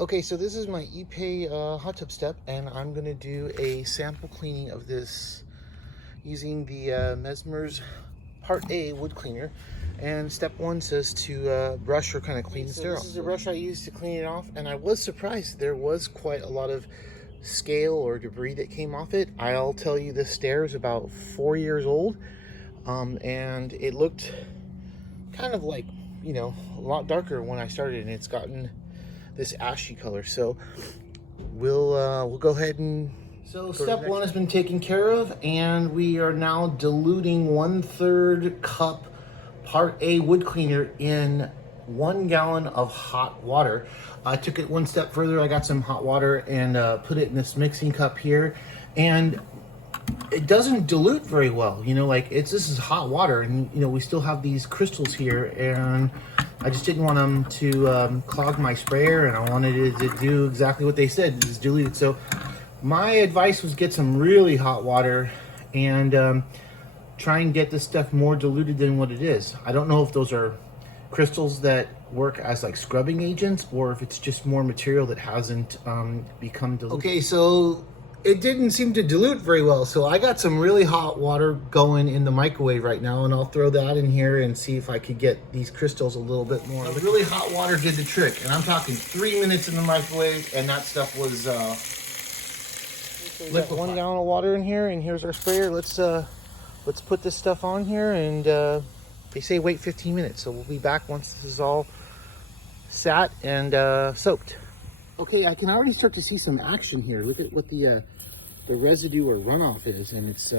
Okay, so this is my Epi hot tub step, and I'm gonna do a sample cleaning of this using the Mesmer's Part A wood cleaner. And step one says to brush or kind of clean the stair off. This is the brush I used to clean it off, and I was surprised. There was quite a lot of scale or debris that came off it. I'll tell you, this stair is about 4 years old, and it looked kind of like, you know, a lot darker when I started, and it's gotten this ashy color. So we'll go ahead and step one has been taken care of, and we are now diluting 1/3 cup Part A wood cleaner in 1 gallon of hot water. I took it one step further. I got some hot water and put it in this mixing cup here, and it doesn't dilute very well. You know, like this is hot water, and you know, we still have these crystals here, and I just didn't want them to clog my sprayer, and I wanted it to do exactly what they said, is dilute. So my advice was get some really hot water and try and get this stuff more diluted than what it is. I don't know if those are crystals that work as like scrubbing agents, or if it's just more material that hasn't become diluted. Okay, so it didn't seem to dilute very well, so I got some really hot water going in the microwave right now, and I'll throw that in here and see if I could get these crystals a little bit more. The really hot water did the trick, and I'm talking 3 minutes in the microwave, and that stuff was liquefied. 1 gallon of water in here, and here's our sprayer. Let's put this stuff on here, and they say wait 15 minutes, so we'll be back once this is all sat and soaked. Okay, I can already start to see some action here. Look at what the residue or runoff is, and it's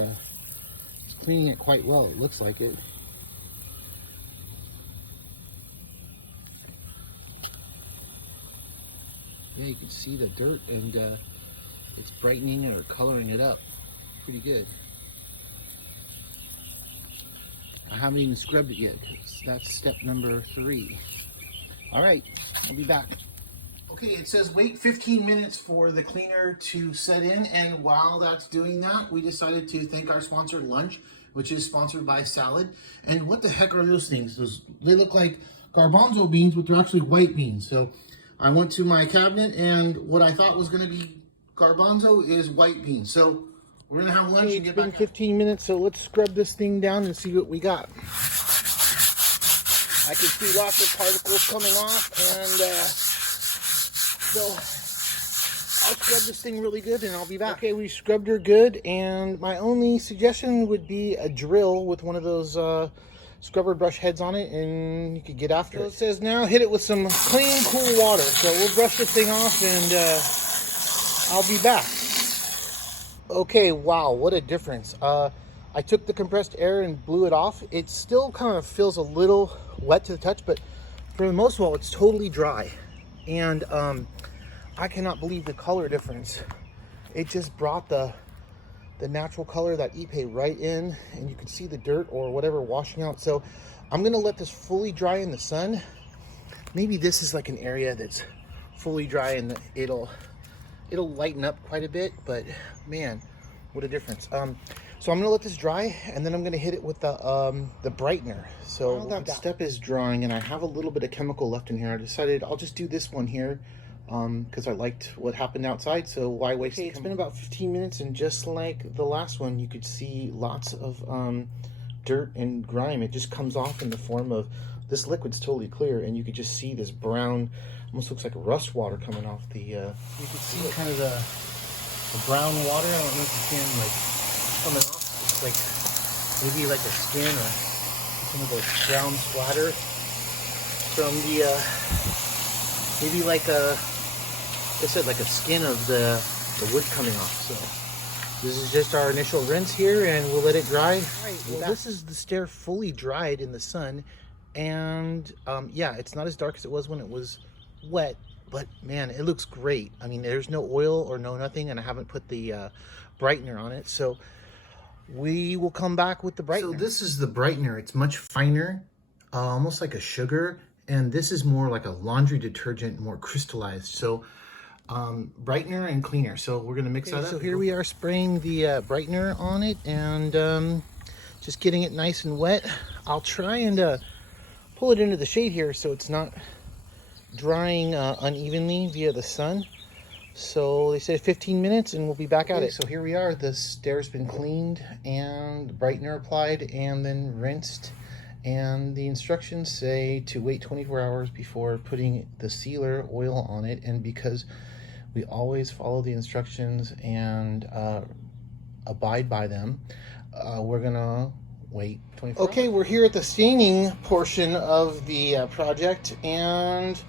cleaning it quite well. It looks like it. Yeah, you can see the dirt, and it's brightening it or coloring it up pretty good. I haven't even scrubbed it yet. That's step number 3. All right, I'll be back. Okay, it says wait 15 minutes for the cleaner to set in, and while that's doing that, we decided to thank our sponsor, Lunch, which is sponsored by Salad. And what the heck are those things? They look like garbanzo beans, but they're actually white beans. So I went to my cabinet, and what I thought was going to be garbanzo is white beans. So we're going to have lunch and get back. It's been 15 minutes, so let's scrub this thing down and see what we got. I can see lots of particles coming off, and so I'll scrub this thing really good, and I'll be back. Okay, we scrubbed her good, and my only suggestion would be a drill with one of those scrubber brush heads on it, and you could get after it. So it says now hit it with some clean, cool water. So we'll brush this thing off, and I'll be back. Okay, wow, what a difference. I took the compressed air and blew it off. It still kind of feels a little wet to the touch, but for the most part, it's totally dry. And I cannot believe the color difference. It just brought the natural color, that Epi, right in, and you can see the dirt or whatever washing out. So I'm gonna let this fully dry in the sun. Maybe this is like an area that's fully dry, and it'll lighten up quite a bit, but man, what a difference. So I'm gonna let this dry, and then I'm gonna hit it with the brightener. So while that step is drying, and I have a little bit of chemical left in here, I decided I'll just do this one here because I liked what happened outside, so why waste it? It's been about 15 minutes, and just like the last one, you could see lots of dirt and grime. It just comes off in the form of, this liquid's totally clear, and you could just see this brown, almost looks like rust water coming off the, you can see kind of the brown water. I don't know if you can, like, coming off. It's like maybe like a skin or some of those brown splatter from the maybe like I said, like a skin of the wood coming off. So this is just our initial rinse here, and we'll let it dry. All right, well, this is the stair fully dried in the sun, and yeah, it's not as dark as it was when it was wet, but man, it looks great. I mean, there's no oil or no nothing, and I haven't put the brightener on it, so we will come back with the brightener. So this is the brightener. It's much finer, almost like a sugar, and this is more like a laundry detergent, more crystallized. So brightener and cleaner. So we're gonna mix that up. So here we are spraying the brightener on it, and just getting it nice and wet. I'll try and pull it into the shade here so it's not drying unevenly via the sun. So they said 15 minutes and we'll be back at it. So here we are. The stair's been cleaned and brightener applied and then rinsed. And the instructions say to wait 24 hours before putting the sealer oil on it. And because we always follow the instructions and abide by them, we're gonna wait 24 hours. Okay, we're here at the staining portion of the project, and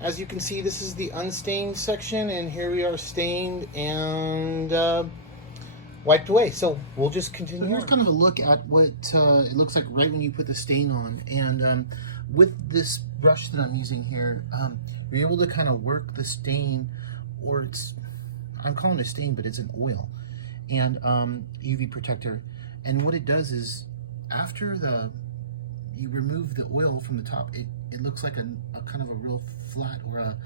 as you can see, this is the unstained section, and here we are stained and wiped away. So we'll just continue. So here's kind of a look at what it looks like right when you put the stain on. And with this brush that I'm using here, you're able to kind of work the stain, or I'm calling it a stain, but it's an oil, and UV protector. And what it does is, after you remove the oil from the top, it looks like a kind of a real flat or a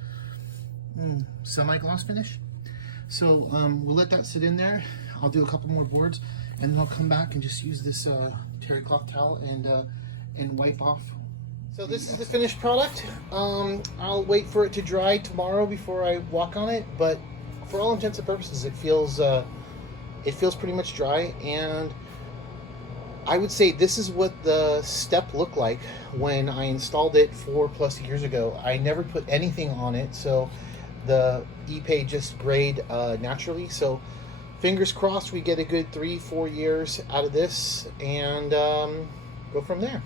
semi-gloss finish. So we'll let that sit in there. I'll do a couple more boards, and then I'll come back and just use this terry cloth towel and wipe off. So this is the finished product. I'll wait for it to dry tomorrow before I walk on it, but for all intents and purposes, it feels pretty much dry. And I would say this is what the step looked like when I installed it 4+ years ago. I never put anything on it, so the Epi just grayed naturally. So fingers crossed we get a good 3-4 years out of this, and go from there.